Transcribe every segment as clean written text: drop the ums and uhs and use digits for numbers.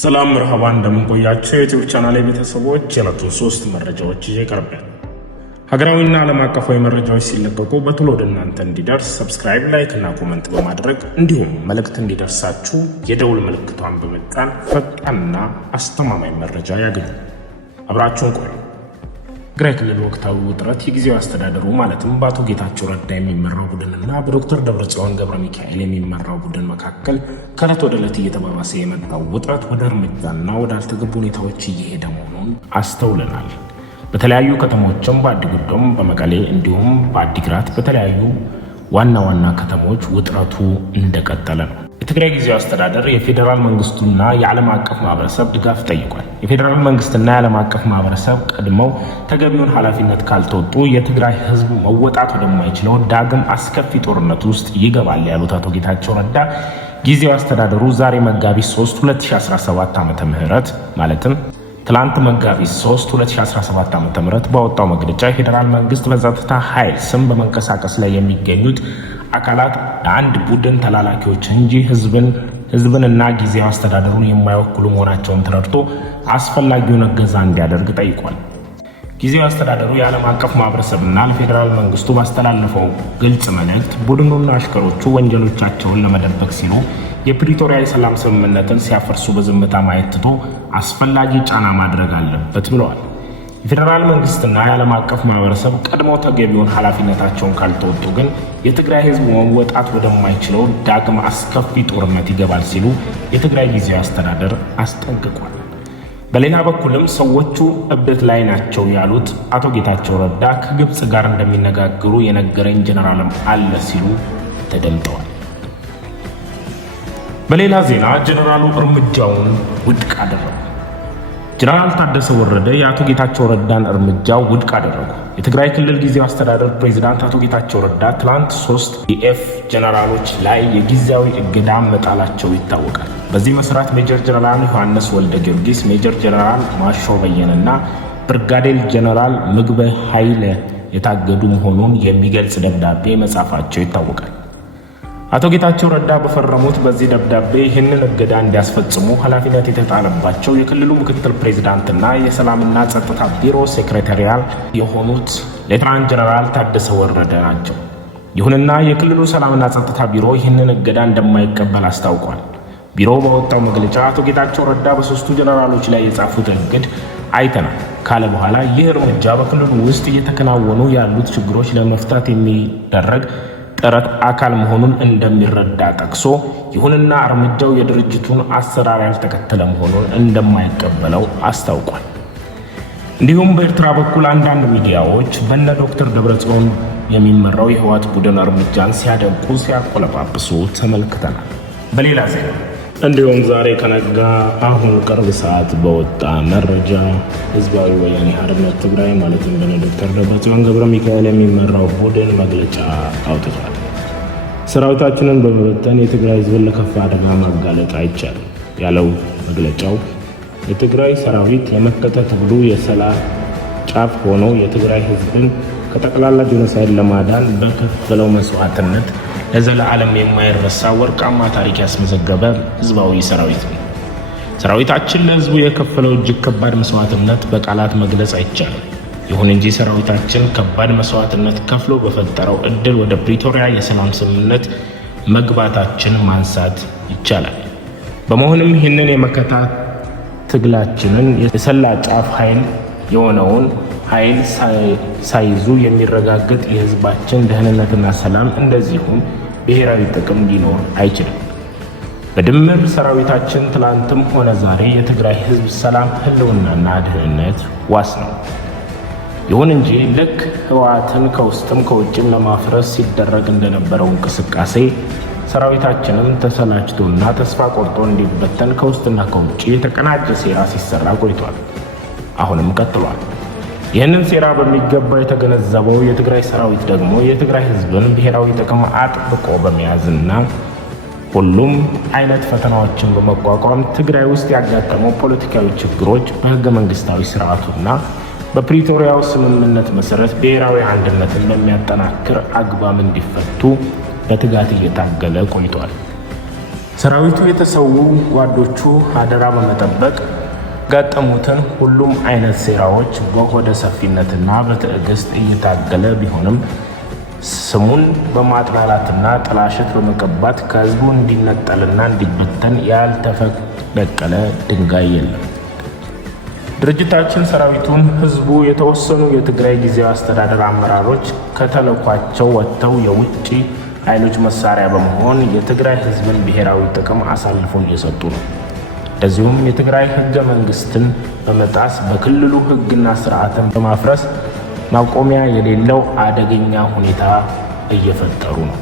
ሰላም መርሃባ እንደምንቆያችሁ የዩቲዩብ ቻናል ቤተሰቦች የዕለቱን 3 መረጃዎች ይዤ ቀርቤያለሁ። ሀገራዊና ዓለም አቀፋዊ መረጃዎች ሲለቀቁ በቶሎ ወደ እናንተ እንዲደርስ ሰብስክራይብ፣ ላይክ እና ኮሜንት በማድረግ እንዲሁም መልእክት እንዲደርሳችሁ የደውል ምልክቷን በመጫን ፈጣንና አስተማማኝ መረጃ ያገኙ። አብራችሁን ቆዩ። ትግራይ ክልል ወቅታዊ ውጥረት የጊዜያዊ አስተዳደሩ ማለትም በአቶ ጌታቸው ረዳ የሚመራው ቡድንና በዶክተር ደብረጽዮን ገብረ ሚካኤል የሚመራው ቡድን መካከል ከዕለት ወደ ዕለት እየተባባሰ የመጣው ውጥረት ወደ እርምጃና ወዳልተገቡ ሁኔታዎች እየሄደ መሆኑን አስተውለናል። በተለያዩ ከተሞችም በአዲጉዶም፣ በመቀሌ እንዲሁም በአዲግራት በተለያዩ ዋና ዋና ከተሞች ውጥረቱ እንደቀጠለ ነው። የትግራይ ጊዜያዊ አስተዳደር የፌዴራል መንግስቱና የዓለም አቀፍ ማህበረሰብ ድጋፍ ጠይቋል። የፌዴራል መንግስትና የዓለም አቀፍ ማህበረሰብ ቀድመው ተገቢውን ኃላፊነት ካልተወጡ የትግራይ ህዝብ መወጣት ወደማይችለው ዳግም አስከፊ ጦርነት ውስጥ ይገባል ያሉት አቶ ጌታቸው ረዳ ጊዜያዊ አስተዳደሩ ዛሬ መጋቢት 3 2017 ዓ.ም ማለትም ትላንት መጋቢት 3 2017 ዓ.ም ባወጣው መግለጫ የፌዴራል መንግስት በጸጥታ ኃይል ስም በመንቀሳቀስ ላይ የሚገኙት አካላት አንድ ቡድን ተላላኪዎች እንጂ ህዝብንና ጊዜያዊ አስተዳደሩን የማይወክሉ መሆናቸውን ተረድቶ አስፈላጊውን እገዛ እንዲያደርግ ጠይቋል። ጊዜያዊ አስተዳደሩ የዓለም አቀፍ ማህበረሰብና ለፌዴራል መንግስቱ ባስተላለፈው ግልጽ መልእክት ቡድኑና አሽከሮቹ ወንጀሎቻቸውን ለመደበቅ ሲሉ የፕሪቶሪያ የሰላም ስምምነትን ሲያፈርሱ በዝምታ ማየት ትቶ አስፈላጊ ጫና ማድረግ አለበት ብለዋል። የፌዴራል መንግስትና የዓለም አቀፍ ማህበረሰብ ቀድሞ ተገቢውን ኃላፊነታቸውን ካልተወጡ ግን የትግራይ ህዝብ መወጣት ወደማይችለው ዳግም አስከፊ ጦርነት ይገባል ሲሉ የትግራይ ጊዜያዊ አስተዳደር አስጠንቅቋል። በሌላ በኩልም ሰዎቹ እብደት ላይ ናቸው ያሉት አቶ ጌታቸው ረዳ ከግብፅ ጋር እንደሚነጋገሩ የነገረኝ ጀነራልም አለ ሲሉ ተደምጠዋል። በሌላ ዜና ጀነራሉ እርምጃውን ውድቅ አደረጉ። ጀነራል ታደሰ ወረደ የአቶ ጌታቸው ረዳን እርምጃ ውድቅ አደረጉ። የትግራይ ክልል ጊዜያዊ አስተዳደር ፕሬዝዳንት አቶ ጌታቸው ረዳ ትላንት 3 የኤፍ ጀነራሎች ላይ የጊዜያዊ እገዳ መጣላቸው ይታወቃል። በዚህ መሰረት ሜጀር ጀነራል ዮሐንስ ወልደ ጊዮርጊስ፣ ሜጀር ጀነራል ማሾ በየነና ብርጋዴር ጀነራል ምግበ ኃይለ የታገዱ መሆኑን የሚገልጽ ደብዳቤ መጻፋቸው ይታወቃል። አቶ ጌታቸው ረዳ በፈረሙት በዚህ ደብዳቤ ይህንን እገዳ እንዲያስፈጽሙ ኃላፊነት የተጣለባቸው የክልሉ ምክትል ፕሬዝዳንትና የሰላምና ጸጥታ ቢሮ ሴክሬታሪያል የሆኑት ሌተናንት ጀነራል ታደሰ ወረደ ናቸው። ይሁንና የክልሉ ሰላምና ጸጥታ ቢሮ ይህንን እገዳ እንደማይቀበል አስታውቋል። ቢሮው ባወጣው መግለጫ አቶ ጌታቸው ረዳ በ3ቱ ጀነራሎች ላይ የጻፉት እግድ አይተናል ካለ በኋላ ይህ እርምጃ በክልሉ ውስጥ እየተከናወኑ ያሉት ችግሮች ለመፍታት የሚደረግ ጥረት አካል መሆኑን እንደሚረዳ ጠቅሶ ይሁንና እርምጃው የድርጅቱን አሰራር ያልተከተለ መሆኑን እንደማይቀበለው አስታውቋል። እንዲሁም በኤርትራ በኩል አንዳንድ ሚዲያዎች በእነ ዶክተር ደብረጽዮን የሚመራው የህወሓት ቡድን እርምጃን ሲያደንቁ፣ ሲያቆለጳጵሱ ተመልክተናል። በሌላ ዜና እንዲሁም ዛሬ ከነጋ አሁን ቅርብ ሰዓት በወጣ መረጃ ህዝባዊ ወያኔ ሓርነት ትግራይ ማለትም በነ ዶክተር ደብረጽዮን ገብረ ሚካኤል የሚመራው ቡድን መግለጫ አውጥቷል። ሰራዊታችንን በመበተን የትግራይ ህዝብን ለከፋ አደጋ ማጋለጥ አይቻልም ያለው መግለጫው የትግራይ ሰራዊት የመከተ ትግሉ የሰላም ጫፍ ሆኖ የትግራይ ህዝብን ከጠቅላላ ጄኖሳይድ ለማዳን በከፈለው መስዋዕትነት ለዘላለም የማይረሳ ወርቃማ ታሪክ ያስመዘገበ ህዝባዊ ሰራዊት ነው። ሰራዊታችን ለህዝቡ የከፈለው እጅግ ከባድ መስዋዕትነት በቃላት መግለጽ አይቻልም። ይሁን እንጂ ሰራዊታችን ከባድ መስዋዕትነት ከፍሎ በፈጠረው እድል ወደ ፕሪቶሪያ የሰላም ስምምነት መግባታችን ማንሳት ይቻላል። በመሆኑም ይህንን የመከታ ትግላችንን የሰላ ጫፍ ኃይል የሆነውን ኃይል ሳይዙ የሚረጋገጥ የህዝባችን ደህንነትና ሰላም እንደዚሁም ብሔራዊ ጥቅም ሊኖር አይችልም። በድምር ሰራዊታችን ትላንትም ሆነ ዛሬ የትግራይ ህዝብ ሰላም፣ ህልውናና ደህንነት ዋስ ነው። ይሁን እንጂ ልክ ህወሓትን ከውስጥም ከውጭም ለማፍረስ ሲደረግ እንደነበረው እንቅስቃሴ ሰራዊታችንም ተሰላችቶና ተስፋ ቆርጦ እንዲበተን ከውስጥና ከውጭ የተቀናጀ ሴራ ሲሰራ ቆይቷል። አሁንም ቀጥሏል። ይህንን ሴራ በሚገባ የተገነዘበው የትግራይ ሰራዊት ደግሞ የትግራይ ህዝብን ብሔራዊ ጥቅም አጥብቆ በመያዝና ሁሉም አይነት ፈተናዎችን በመቋቋም ትግራይ ውስጥ ያጋጠመው ፖለቲካዊ ችግሮች በህገ መንግስታዊ ስርዓቱና በፕሪቶሪያው ስምምነት መሰረት ብሔራዊ አንድነትን በሚያጠናክር አግባብ እንዲፈቱ በትጋት እየታገለ ቆይቷል። ሰራዊቱ የተሰዉ ጓዶቹ አደራ በመጠበቅ ያጋጠሙትን ሁሉም አይነት ሴራዎች በሆደ ሰፊነትና በትዕግስት እየታገለ ቢሆንም ስሙን በማጥላላትና ጥላሸት በመቀባት ከህዝቡ እንዲነጠልና እንዲበተን ያልተፈነቀለ ድንጋይ የለም። ድርጅታችን ሰራዊቱን ህዝቡ የተወሰኑ የትግራይ ጊዜያዊ አስተዳደር አመራሮች ከተልዕኳቸው ወጥተው የውጭ ኃይሎች መሳሪያ በመሆን የትግራይ ህዝብን ብሔራዊ ጥቅም አሳልፎ እየሰጡ ነው። እንደዚሁም የትግራይ ህገ መንግስትን በመጣስ በክልሉ ህግና ስርዓትን በማፍረስ ማቆሚያ የሌለው አደገኛ ሁኔታ እየፈጠሩ ነው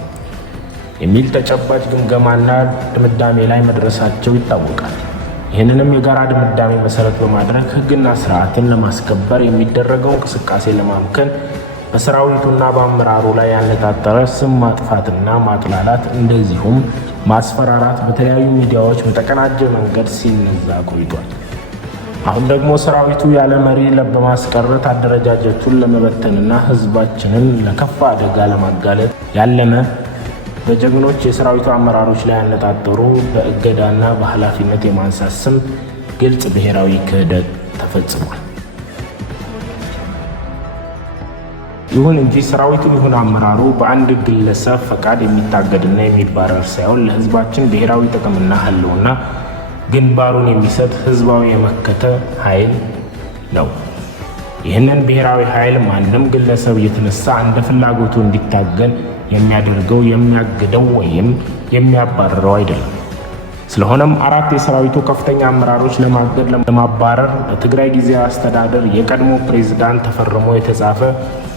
የሚል ተጨባጭ ግምገማና ድምዳሜ ላይ መድረሳቸው ይታወቃል። ይህንንም የጋራ ድምዳሜ መሰረት በማድረግ ህግና ስርዓትን ለማስከበር የሚደረገው እንቅስቃሴ ለማምከን በሰራዊቱና በአመራሩ ላይ ያነጣጠረ ስም ማጥፋትና ማጥላላት እንደዚሁም ማስፈራራት በተለያዩ ሚዲያዎች በተቀናጀ መንገድ ሲነዛ ቆይቷል። አሁን ደግሞ ሰራዊቱ ያለ መሪ በማስቀረት አደረጃጀቱን ለመበተንና ህዝባችንን ለከፋ አደጋ ለማጋለጥ ያለመ በጀግኖች የሰራዊቱ አመራሮች ላይ ያነጣጠሩ በእገዳና በኃላፊነት የማንሳት ስም ግልጽ ብሔራዊ ክህደት ተፈጽሟል። ይሁን እንጂ ሰራዊቱ ይሁን አመራሩ በአንድ ግለሰብ ፈቃድ የሚታገድና የሚባረር ሳይሆን ለህዝባችን ብሔራዊ ጥቅምና ህልውና ግንባሩን የሚሰጥ ህዝባዊ የመከተ ኃይል ነው። ይህንን ብሔራዊ ኃይል ማንም ግለሰብ እየተነሳ እንደ ፍላጎቱ እንዲታገል የሚያደርገው የሚያግደው ወይም የሚያባረረው አይደለም። ስለሆነም 4 የሰራዊቱ ከፍተኛ አመራሮች ለማገድ ለማባረር በትግራይ ጊዜያዊ አስተዳደር የቀድሞ ፕሬዝዳንት ተፈርሞ የተጻፈ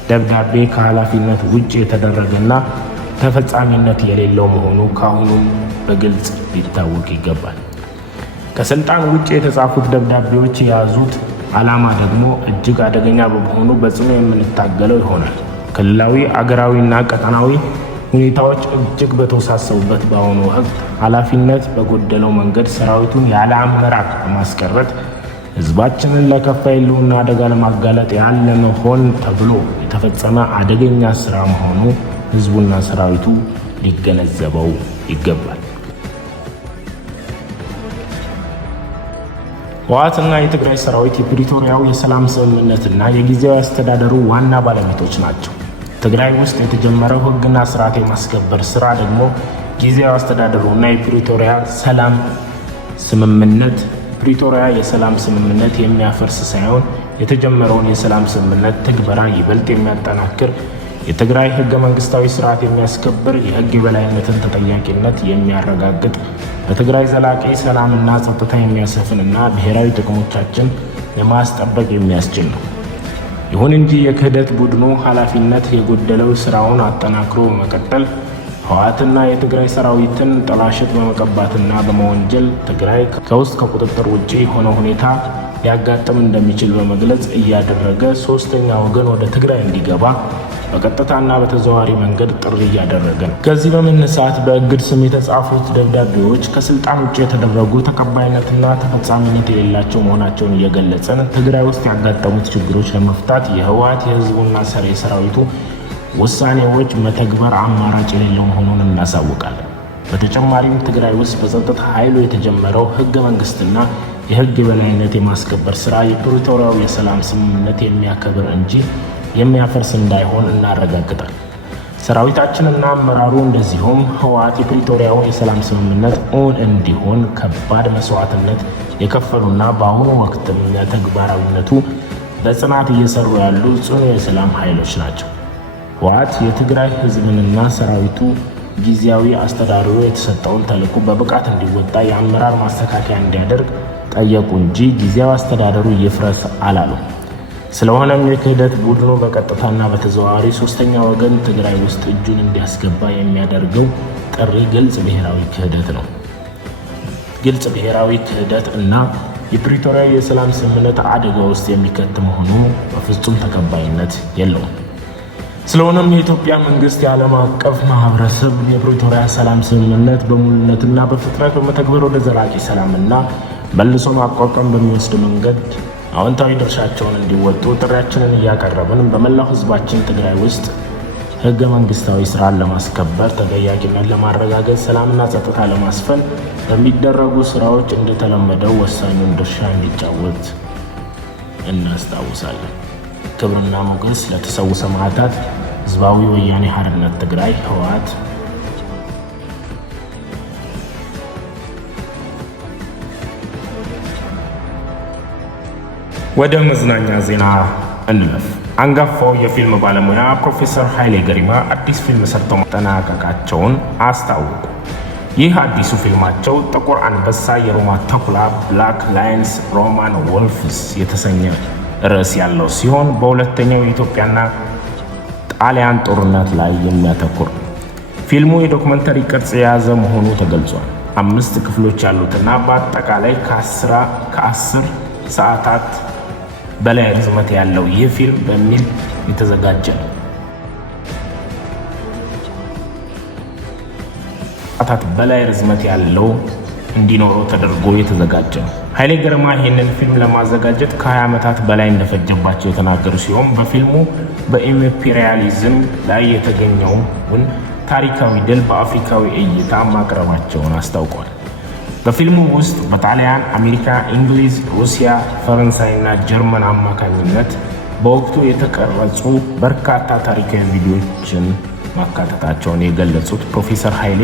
ደብዳቤ ከኃላፊነት ውጭ የተደረገና ተፈጻሚነት የሌለው መሆኑ ካሁኑም በግልጽ ሊታወቅ ይገባል። ከስልጣን ውጭ የተጻፉት ደብዳቤዎች የያዙት ዓላማ ደግሞ እጅግ አደገኛ በመሆኑ በጽኑ የምንታገለው ይሆናል። ክልላዊ፣ አገራዊና ቀጠናዊ ሁኔታዎች እጅግ በተወሳሰቡበት በአሁኑ ወቅት ኃላፊነት በጎደለው መንገድ ሰራዊቱን ያለ አመራር በማስቀረት ህዝባችንን ለከፋ የህልውና አደጋ ለማጋለጥ ያለመ ሆን ተብሎ የተፈጸመ አደገኛ ስራ መሆኑ ህዝቡና ሰራዊቱ ሊገነዘበው ይገባል። ህወሓትና የትግራይ ሰራዊት የፕሪቶሪያው የሰላም ስምምነትና የጊዜያዊ አስተዳደሩ ዋና ባለቤቶች ናቸው። ትግራይ ውስጥ የተጀመረው ህግና ስርዓት የማስከበር ስራ ደግሞ ጊዜያዊ አስተዳደሩና የፕሪቶሪያ ሰላም ስምምነት ፕሪቶሪያ የሰላም ስምምነት የሚያፈርስ ሳይሆን የተጀመረውን የሰላም ስምምነት ትግበራ ይበልጥ የሚያጠናክር፣ የትግራይ ህገ መንግስታዊ ስርዓት የሚያስከብር፣ የህግ የበላይነትን ተጠያቂነት የሚያረጋግጥ፣ በትግራይ ዘላቂ ሰላምና ጸጥታ የሚያሰፍንና ብሔራዊ ጥቅሞቻችን ለማስጠበቅ የሚያስችል ነው። ይሁን እንጂ የክህደት ቡድኑ ኃላፊነት የጎደለው ስራውን አጠናክሮ በመቀጠል ህወሓትና የትግራይ ሰራዊትን ጥላሸት በመቀባትና በመወንጀል ትግራይ ከውስጥ ከቁጥጥር ውጪ የሆነ ሁኔታ ሊያጋጥም እንደሚችል በመግለጽ እያደረገ ሶስተኛ ወገን ወደ ትግራይ እንዲገባ በቀጥታና በተዘዋዋሪ መንገድ ጥሪ እያደረገ ነው። ከዚህ በመነሳት በእግድ ስም የተጻፉት ደብዳቤዎች ከስልጣን ውጭ የተደረጉ ተቀባይነትና ተፈጻሚነት የሌላቸው መሆናቸውን እየገለጸን ትግራይ ውስጥ ያጋጠሙት ችግሮች ለመፍታት የህወሓት የህዝቡና የሰራዊቱ ውሳኔዎች መተግበር አማራጭ የሌለው መሆኑን እናሳውቃለን። በተጨማሪም ትግራይ ውስጥ በጸጥታ ኃይሉ የተጀመረው ህገ መንግስትና የህግ የበላይነት የማስከበር ስራ የፕሪቶሪያው የሰላም ስምምነት የሚያከብር እንጂ የሚያፈርስ እንዳይሆን እናረጋግጣል። ሰራዊታችንና አመራሩ እንደዚሁም ህወሓት የፕሪቶሪያው የሰላም ስምምነት እውን እንዲሆን ከባድ መስዋዕትነት የከፈሉና በአሁኑ ወቅትም ለተግባራዊነቱ በጽናት እየሰሩ ያሉ ጽኑ የሰላም ኃይሎች ናቸው። ህወሓት የትግራይ ህዝብንና ሰራዊቱ ጊዜያዊ አስተዳደሩ የተሰጠውን ተልዕኮ በብቃት እንዲወጣ የአመራር ማስተካከያ እንዲያደርግ ጠየቁ እንጂ ጊዜያዊ አስተዳደሩ ይፍረስ አላሉ። ስለሆነም የክህደት ቡድኑ በቀጥታና በተዘዋዋሪ ሶስተኛ ወገን ትግራይ ውስጥ እጁን እንዲያስገባ የሚያደርገው ጥሪ ግልጽ ብሔራዊ ክህደት ነው። ግልጽ ብሔራዊ ክህደት እና የፕሪቶሪያ የሰላም ስምምነት አደጋ ውስጥ የሚከት መሆኑ በፍጹም ተቀባይነት የለውም። ስለሆነም የኢትዮጵያ መንግስት የዓለም አቀፍ ማህበረሰብ የፕሪቶሪያ ሰላም ስምምነት በሙሉነትና በፍጥነት በመተግበር ወደ ዘላቂ ሰላምና መልሶ ማቋቋም በሚወስድ መንገድ አዎንታዊ ድርሻቸውን እንዲወጡ ጥሪያችንን እያቀረብን በመላው ህዝባችን ትግራይ ውስጥ ህገ መንግስታዊ ስራን ለማስከበር፣ ተጠያቂነት ለማረጋገጥ፣ ሰላምና ጸጥታ ለማስፈን በሚደረጉ ስራዎች እንደተለመደው ወሳኙን ድርሻ እንዲጫወት እናስታውሳለን። ክብርና ሞገስ ለተሰዉ ሰማዕታት። ህዝባዊ ወያኔ ሓርነት ትግራይ ህወሓት። ወደ መዝናኛ ዜና እንለፍ። አንጋፋው የፊልም ባለሙያ ፕሮፌሰር ኃይሌ ገሪማ አዲስ ፊልም ሰርተው ማጠናቀቃቸውን አስታወቁ። ይህ አዲሱ ፊልማቸው ጥቁር አንበሳ የሮማ ተኩላ ብላክ ላይንስ ሮማን ወልፍስ የተሰኘ ርዕስ ያለው ሲሆን በሁለተኛው የኢትዮጵያና ጣሊያን ጦርነት ላይ የሚያተኩር ፊልሙ የዶክመንተሪ ቅርጽ የያዘ መሆኑ ተገልጿል። 5 ክፍሎች ያሉትና በአጠቃላይ ከ10 ሰዓታት በላይ ርዝመት ያለው ይህ ፊልም በሚል የተዘጋጀ ነው። ሰዓታት በላይ ርዝመት ያለው እንዲኖረው ተደርጎ የተዘጋጀ ነው። ኃይሌ ገሪማ ይህንን ፊልም ለማዘጋጀት ከ20 ዓመታት በላይ እንደፈጀባቸው የተናገሩ ሲሆን በፊልሙ በኢምፔሪያሊዝም ላይ የተገኘውን ታሪካዊ ድል በአፍሪካዊ እይታ ማቅረባቸውን አስታውቋል። በፊልሙ ውስጥ በጣሊያን፣ አሜሪካ፣ እንግሊዝ፣ ሩሲያ፣ ፈረንሳይና ጀርመን አማካኝነት በወቅቱ የተቀረጹ በርካታ ታሪካዊ ቪዲዮዎችን ማካተታቸውን የገለጹት ፕሮፌሰር ኃይሌ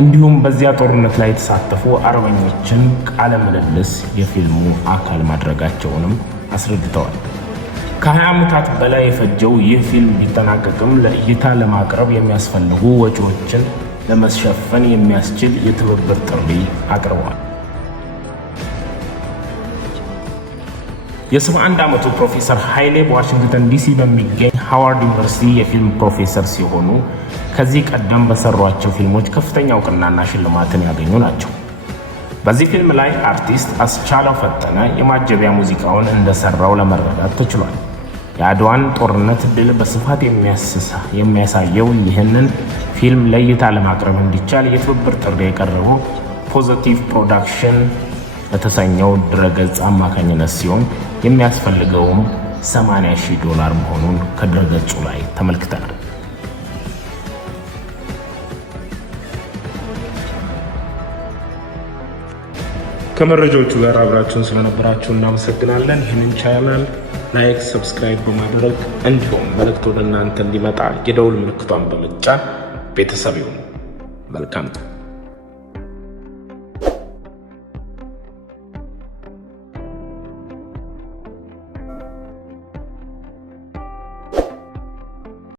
እንዲሁም በዚያ ጦርነት ላይ የተሳተፉ አርበኞችን ቃለ ምልልስ የፊልሙ አካል ማድረጋቸውንም አስረድተዋል። ከ20 ዓመታት በላይ የፈጀው ይህ ፊልም ቢጠናቀቅም ለእይታ ለማቅረብ የሚያስፈልጉ ወጪዎችን ለመሸፈን የሚያስችል የትብብር ጥሪ አቅርበዋል። የ71 ዓመቱ ፕሮፌሰር ኃይሌ በዋሽንግተን ዲሲ በሚገኝ ሃዋርድ ዩኒቨርሲቲ የፊልም ፕሮፌሰር ሲሆኑ ከዚህ ቀደም በሰሯቸው ፊልሞች ከፍተኛ እውቅናና ሽልማትን ያገኙ ናቸው። በዚህ ፊልም ላይ አርቲስት አስቻለው ፈጠነ የማጀቢያ ሙዚቃውን እንደሰራው ለመረዳት ተችሏል። የአድዋን ጦርነት ድል በስፋት የሚያሳየው ይህንን ፊልም ለእይታ ለማቅረብ እንዲቻል የትብብር ጥሪ የቀረበው ፖዘቲቭ ፕሮዳክሽን በተሰኘው ድረገጽ አማካኝነት ሲሆን የሚያስፈልገውም $80,000 መሆኑን ከድረገጹ ላይ ተመልክተናል። ከመረጃዎቹ ጋር አብራችሁን ስለነበራችሁ እናመሰግናለን። ይህንን ቻናል ላይክ፣ ሰብስክራይብ በማድረግ እንዲሁም መልእክት ወደ እናንተ እንዲመጣ የደውል ምልክቷን በመጫን ቤተሰብ ይሁኑ። መልካም